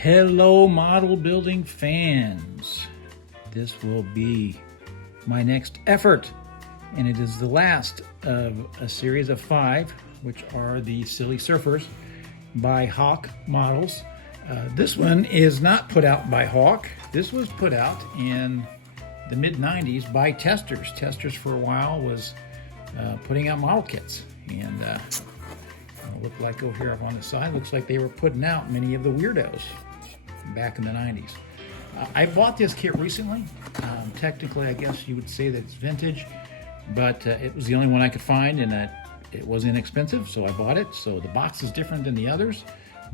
Hello, model building fans. This will be my next effort, and it is the last of a series of 5, which are the Silly Surfers by Hawk Models. This one is not put out by Hawk. This was put out in the mid-90s by Testers. Testers for a while was putting out model kits, and look like over here on the side, looks like they were putting out many of the weirdos back in the 90s. I bought this kit recently. Technically, I guess you would say that it's vintage, but it was the only one I could find, and it was inexpensive, so I bought it. So the box is different than the others,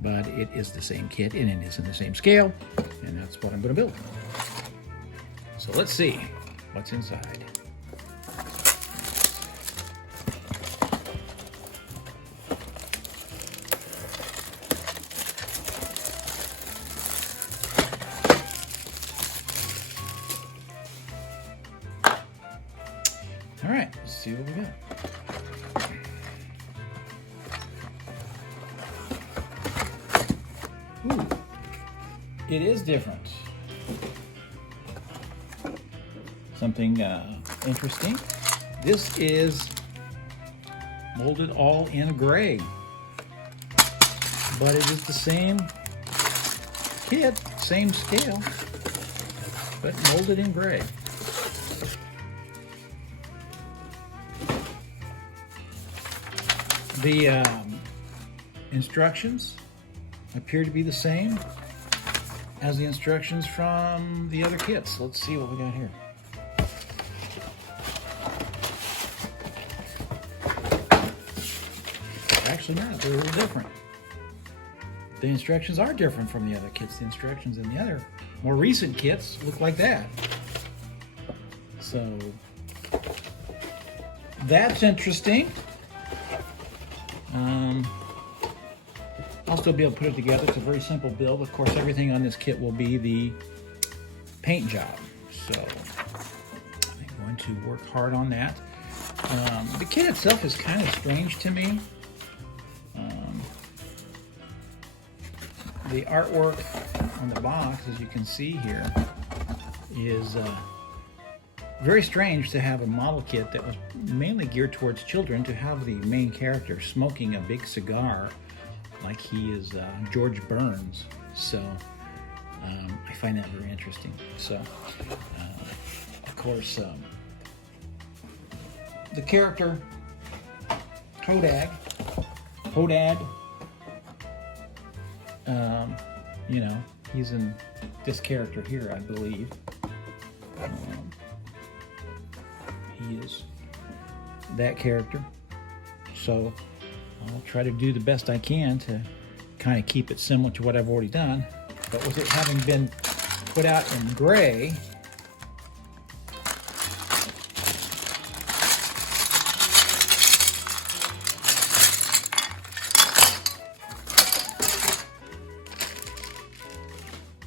but it is the same kit, and it is in the same scale, and that's what I'm going to build. So let's see what's inside. All right, let's see what we got. Ooh, it is different. Something interesting. This is molded all in gray, but it is the same kit, same scale, but molded in gray. The instructions appear to be the same as the instructions from the other kits. Let's see what we got here. Actually not, they're a little different. The instructions are different from the other kits. The instructions in the other more recent kits look like that. So that's interesting. I'll still be able to put it together. It's a very simple build. Of course, everything on this kit will be the paint job. So I'm going to work hard on that. The kit itself is kind of strange to me. The artwork on the box, as you can see here, is very strange to have a model kit that was mainly geared towards children to have the main character smoking a big cigar like he is George Burns. So I find that very interesting. So of course the character HODAD, you know, he's in this character here, I believe. He is that character, so I'll try to do the best I can to kind of keep it similar to what I've already done. But with it having been put out in gray,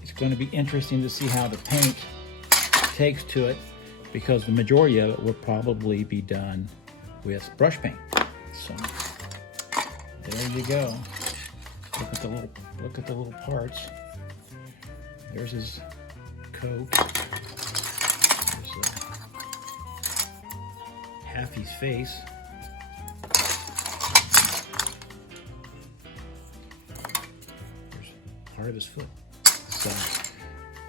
it's going to be interesting to see how the paint takes to it, because the majority of it will probably be done with brush paint. So there you go. Look at the little parts. There's his coat. There's half his face. There's part of his foot. So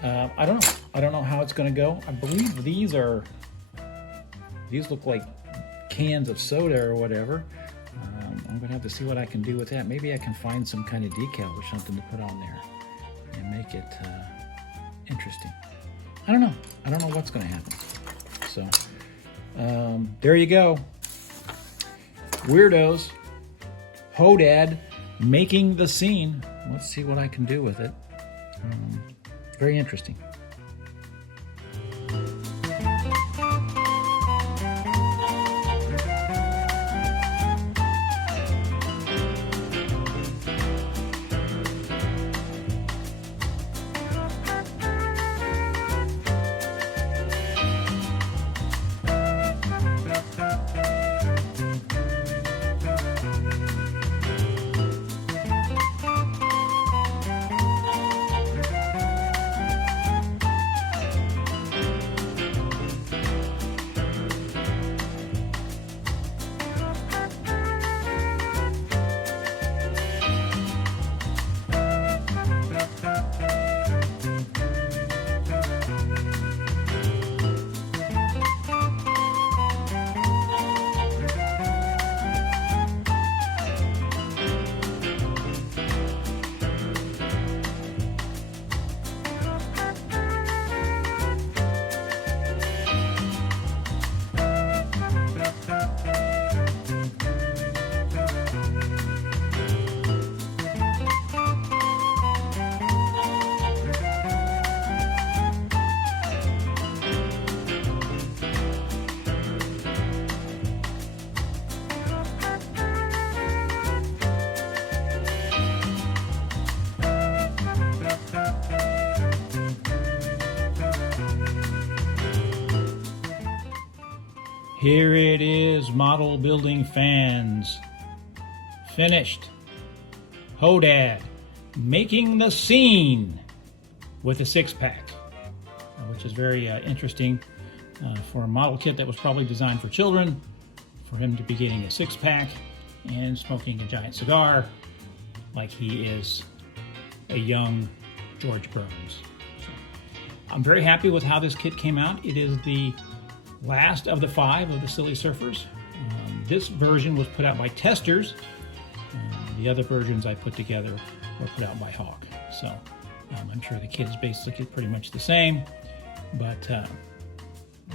I don't know. I don't know how it's going to go. I believe these look like cans of soda or whatever. I'm going to have to see what I can do with that. Maybe I can find some kind of decal or something to put on there and make it interesting. I don't know. I don't know what's going to happen. So there you go. Weirdos, HODAD making the scene. Let's see what I can do with it. Very interesting. Here it is, model building fans. Finished. HODAD making the scene with a 6-pack, which is very interesting for a model kit that was probably designed for children, for him to be getting a 6-pack and smoking a giant cigar like he is a young George Burns. So, I'm very happy with how this kit came out. It is the last of the 5 of the Silly Surfers. This version was put out by Testers. The other versions I put together were put out by Hawk. So I'm sure the kit is basically pretty much the same, but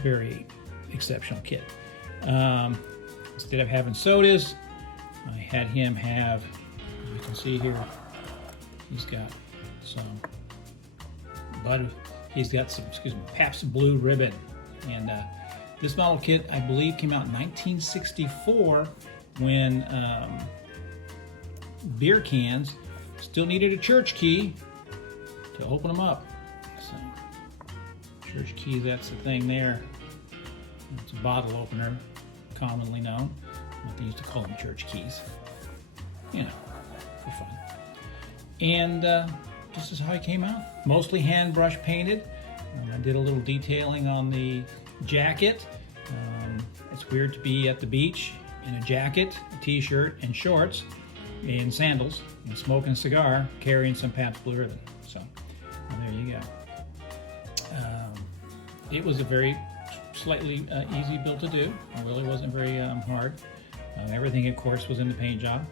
very exceptional kit. Instead of having sodas, I had him have, as you can see here, he's got some butter. He's got some, Pabst Blue Ribbon. And this model kit, I believe, came out in 1964 when beer cans still needed a church key to open them up. So, church key, that's the thing there. It's a bottle opener, commonly known. What they used to call them church keys. You know, for fun. And this is how it came out. Mostly hand brush painted. I did a little detailing on the jacket. It's weird to be at the beach in a jacket, a t-shirt, and shorts, and sandals, and smoking a cigar, carrying some Pabst Blue Ribbon. So, well, there you go. It was a very slightly easy build to do. It really wasn't very hard. Everything, of course, was in the paint job.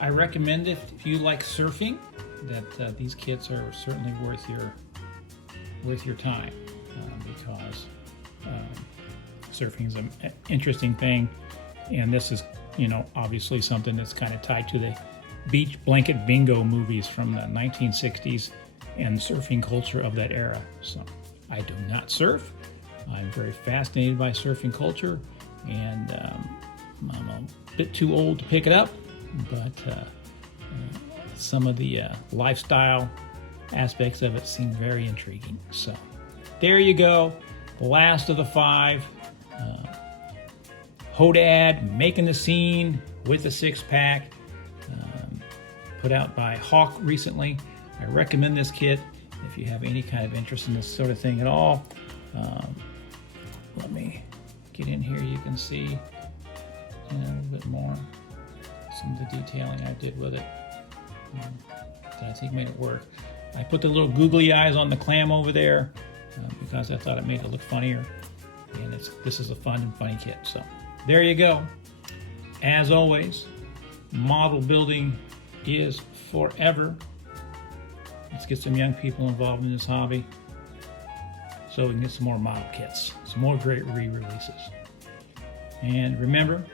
I recommend if you like surfing, that these kits are certainly worth your time, because surfing is an interesting thing, and this is, you know, obviously something that's kind of tied to the beach blanket bingo movies from the 1960s and surfing culture of that era. So I do not surf. I'm very fascinated by surfing culture, and I'm a bit too old to pick it up, but some of the lifestyle aspects of it seem very intriguing. So there you go, the last of the 5. HODAD making the scene with a 6-pack, put out by Hawk recently. I recommend this kit if you have any kind of interest in this sort of thing at all. Let me get in here. You can see a little bit more some of the detailing I did with it. I think made it work. I put the little googly eyes on the clam over there because I thought it made it look funnier. And this is a fun and funny kit. So there you go. As always, model building is forever. Let's get some young people involved in this hobby so we can get some more model kits, some more great re-releases. And remember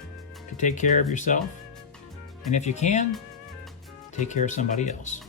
to take care of yourself, and if you can, take care of somebody else.